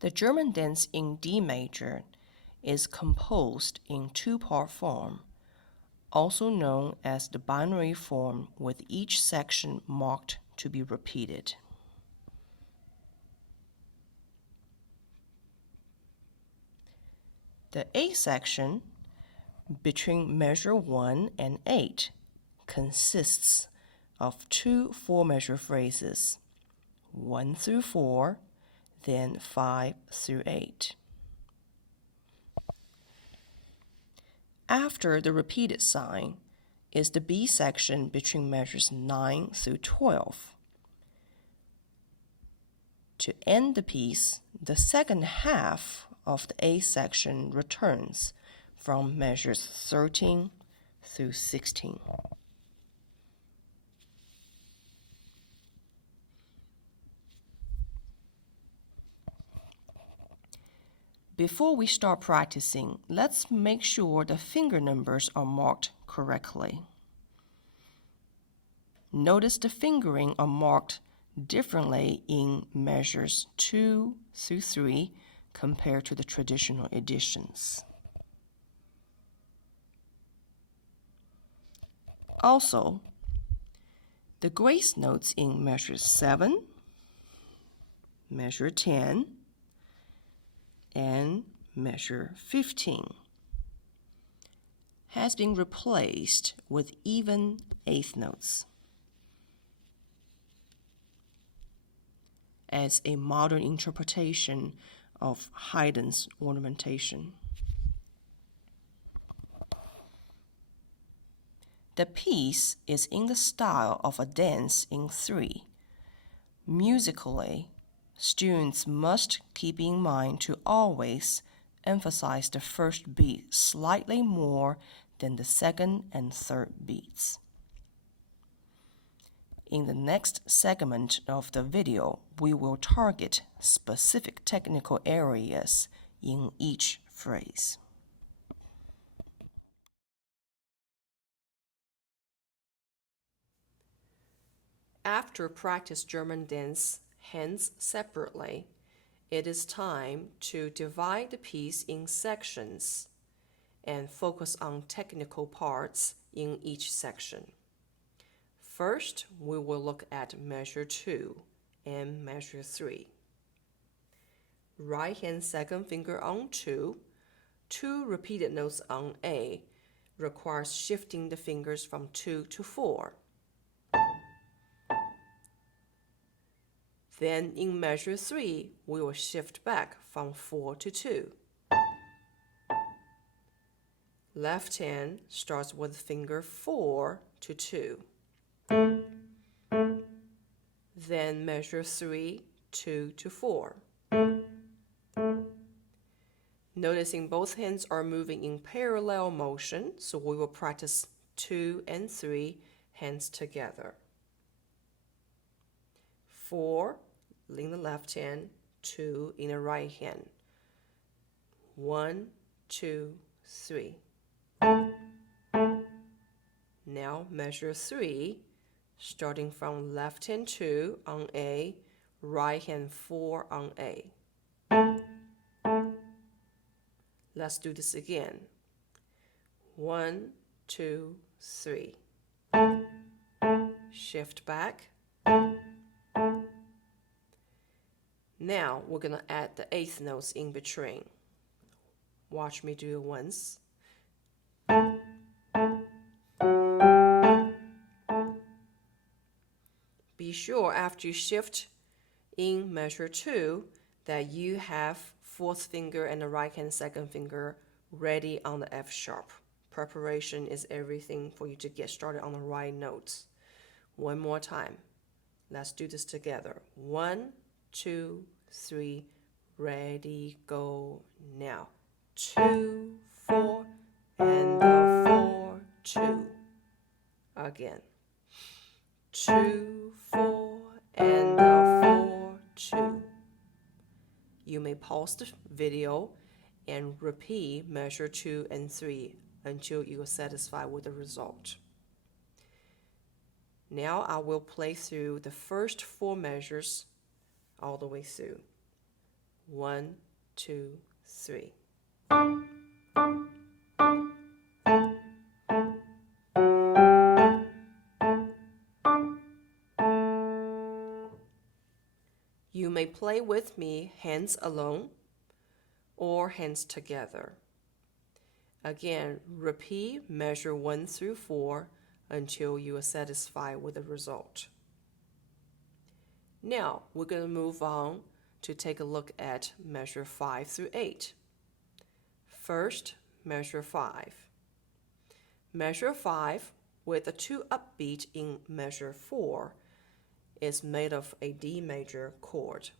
The German dance in D major is composed in two-part form, also known as the binary form, with each section marked to be repeated. The A section, between measure 1 and 8, consists of two four-measure phrases, 1 through 4, then 5 through 8. After the repeated sign is the B section between measures 9 through 12. To end the piece, the second half of the A section returns from measures 13 through 16. Before we start practicing, let's make sure the finger numbers are marked correctly. Notice the fingering are marked differently in measures 2 through 3 compared to the traditional editions. Also, the grace notes in measure 7, measure 10, and measure 15 has been replaced with even eighth notes as a modern interpretation of Haydn's ornamentation. The piece is in the style of a dance in 3. Musically, students must keep in mind to always emphasize the first beat slightly more than the second and third beats. In the next segment of the video, we will target specific technical areas in each phrase. After practice German dance hands separately, it is time to divide the piece in sections and focus on technical parts in each section. First, we will look at measure 2 and measure 3. Right hand second finger on 2, 2 repeated notes on A requires shifting the fingers from 2 to 4. Then in measure 3, we will shift back from 4 to 2. Left hand starts with finger 4 to 2. Then measure 3, 2 to 4. Noticing both hands are moving in parallel motion, so we will practice 2 and 3 hands together. 4 in the left hand, 2 in the right hand. 1, 2, 3. Now measure 3, starting from left hand 2 on A, right hand 4 on A. Let's do this again. 1, 2, 3. Shift back. Now we're going to add the eighth notes in between. Watch me do it once. Be sure after you shift in measure 2 that you have fourth finger and the right hand second finger ready on the F sharp. Preparation is everything for you to get started on the right notes. One more time. Let's do this together. 1, 2, 3, ready, go, now. 2, 4, and the 4, 2. Again. 2, 4, and the 4, 2. You may pause the video and repeat measure 2 and 3 until you are satisfied with the result. Now I will play through the first 4 measures all the way through. 1, 2, 3. You may play with me hands alone or hands together. Again, repeat measure 1 through 4 until you are satisfied with the result. Now, we're going to move on to take a look at measure 5 through 8. First, measure 5. Measure 5 with a 2 upbeat in measure 4 is made of a D major chord.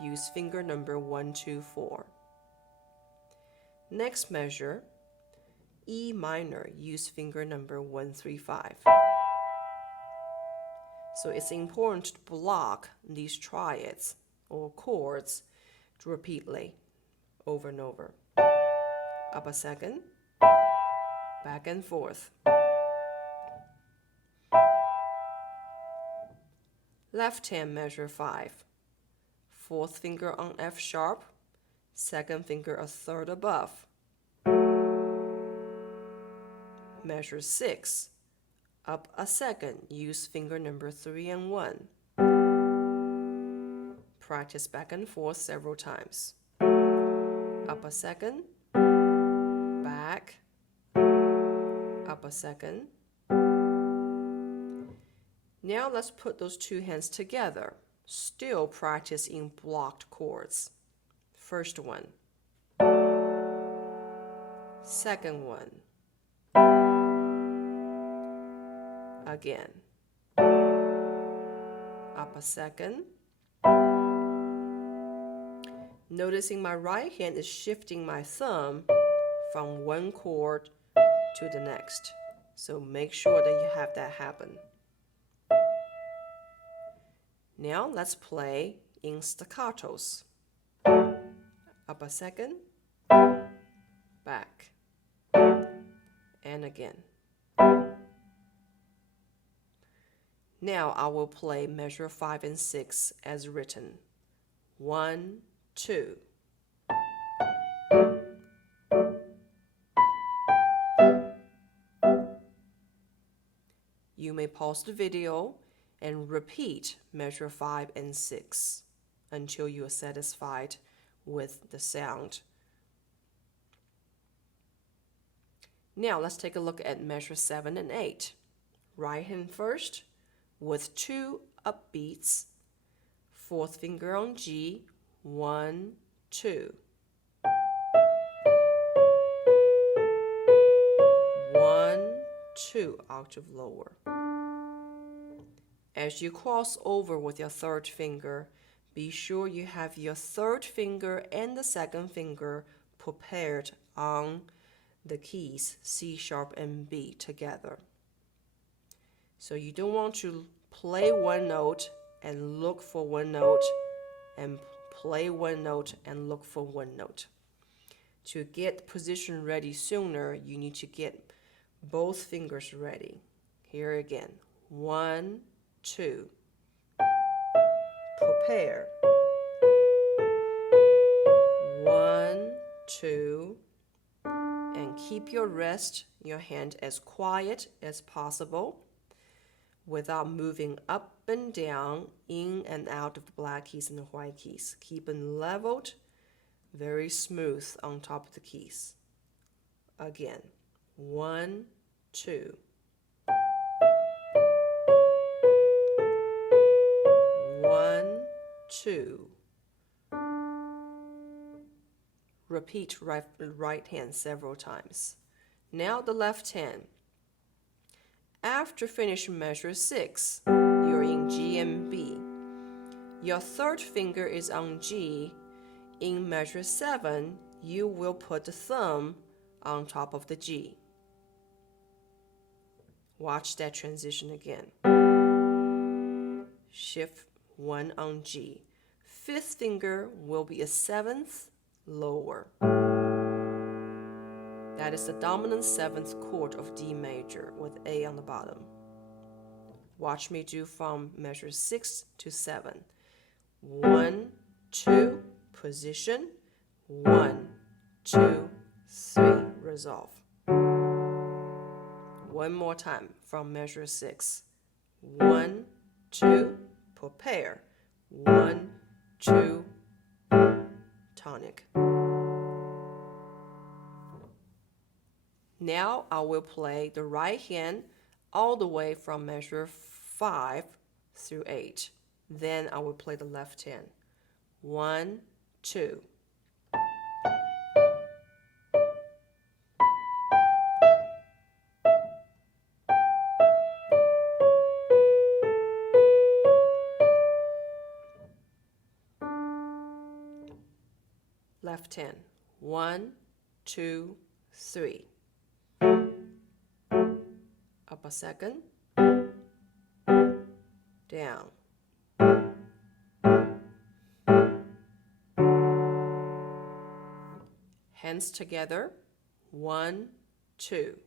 Use finger number 1, 2, 4. Next measure, E minor, use finger number 1, 3, 5. So it's important to block these triads or chords repeatedly over and over. Up a second, back and forth. Left hand measure 5. Fourth finger on F sharp, second finger a third above. Measure 6. Up a second, use finger number 3 and 1. Practice back and forth several times. Up a second, back, up a second. Now let's put those two hands together. Still practice in blocked chords. First one. Second one. Again. Up a second. Noticing my right hand is shifting my thumb from one chord to the next. So make sure that you have that happen. Now let's play in staccatos. Up a second, back, and again. Now I will play measure 5 and 6 as written. 1, 2. You may pause the video and repeat measure 5 and 6 until you are satisfied with the sound. Now let's take a look at measure 7 and 8. Right hand first with 2 upbeats. Fourth finger on G, 1, 2. 1, 2, octave lower. As you cross over with your third finger, be sure you have your third finger and the second finger prepared on the keys C sharp and B together. So you don't want to play one note and look for one note and play one note and look for one note. To get position ready sooner, you need to get both fingers ready. Here again, 1, 2. Prepare. 1, 2. And keep your hand as quiet as possible without moving up and down, in and out of the black keys and the white keys. Keep them leveled, very smooth on top of the keys. Again, 1, 2. 1, 2. Repeat right hand several times. Now the left hand. After finishing measure 6, you're in G and B. Your third finger is on G. In measure 7, you will put the thumb on top of the G. Watch that transition again. Shift 1 on G. Fifth finger will be a 7th lower. That is the dominant 7th chord of D major with A on the bottom. Watch me do from measure 6 to 7. 1, 2, position, 1, 2, 3, resolve. One more time from measure 6. 1, 2, prepare. 1, 2, tonic. Now I will play the right hand all the way from measure 5 through 8. Then I will play the left hand. 1, 2. Left hand. 1, 2, 3. Up a second. Down. Hands together. 1, 2.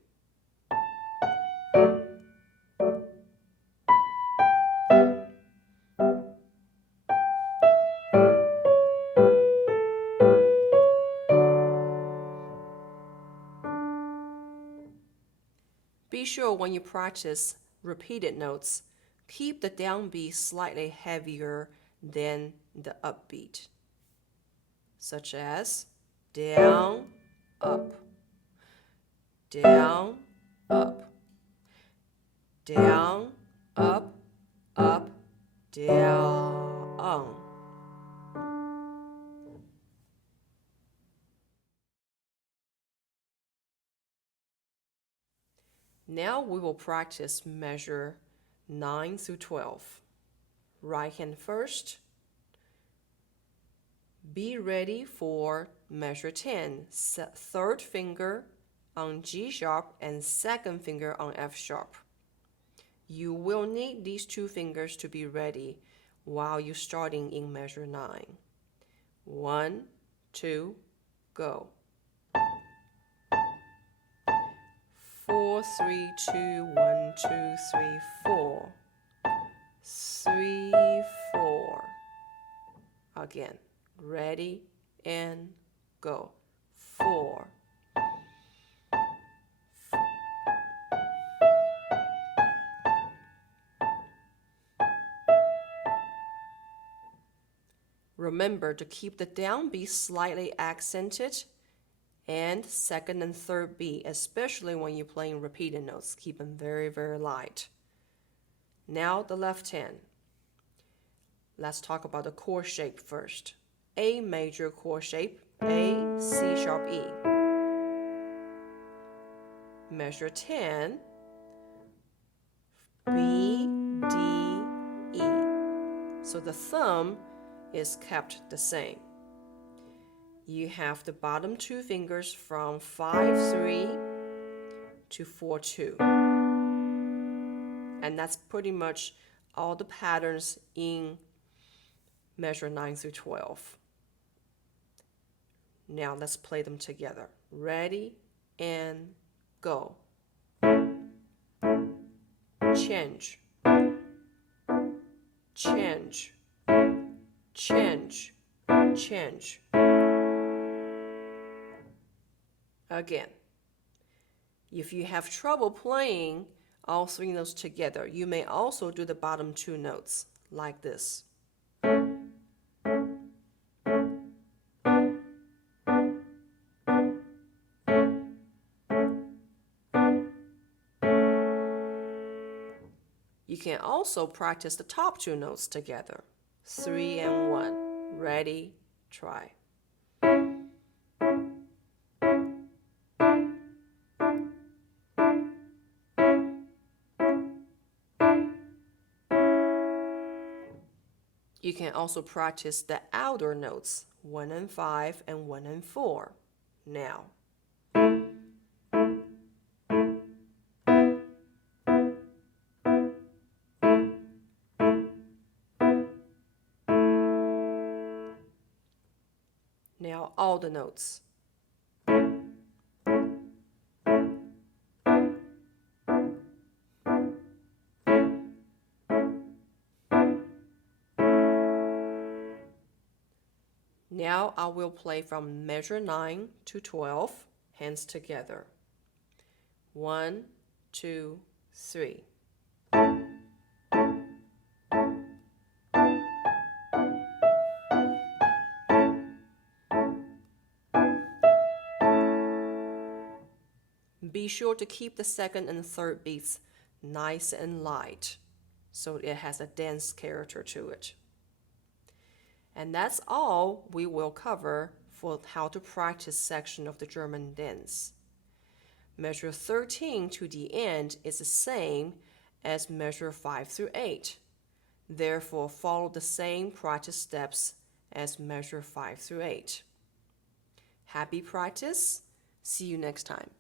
Be sure when you practice repeated notes, keep the downbeat slightly heavier than the upbeat, such as down, up, down, up, down, up, up, down. Now we will practice measure 9 through 12. Right hand first. Be ready for measure 10. Third finger on G sharp and second finger on F sharp. You will need these two fingers to be ready while you're starting in measure 9. 1, 2, go. 4, 3, 2, 1, 2, 3, 4. 3, 4. Again, ready and go. 4. Remember to keep the downbeat slightly accented and second and third beat, especially when you're playing repeated notes. Keep them very, very light. Now the left hand. Let's talk about the chord shape first. A major chord shape, A, C sharp, E. Measure 10, B, D, E. So the thumb is kept the same. You have the bottom two fingers from 5-3 to 4-2. And that's pretty much all the patterns in measure 9 through 12. Now let's play them together. Ready and go. Change. Change. Change. Change. Again, if you have trouble playing all three notes together, you may also do the bottom two notes like this. You can also practice the top two notes together. 3 and 1. Ready, try. You can also practice the outer notes, 1 and 5 and 1 and 4. Now. Now all the notes. Now I will play from measure 9 to 12, hands together. 1, 2, 3. Be sure to keep the second and third beats nice and light, so it has a dance character to it. And that's all we will cover for how to practice section of the German dance. Measure 13 to the end is the same as measure 5 through 8. Therefore, follow the same practice steps as measure 5 through 8. Happy practice. See you next time.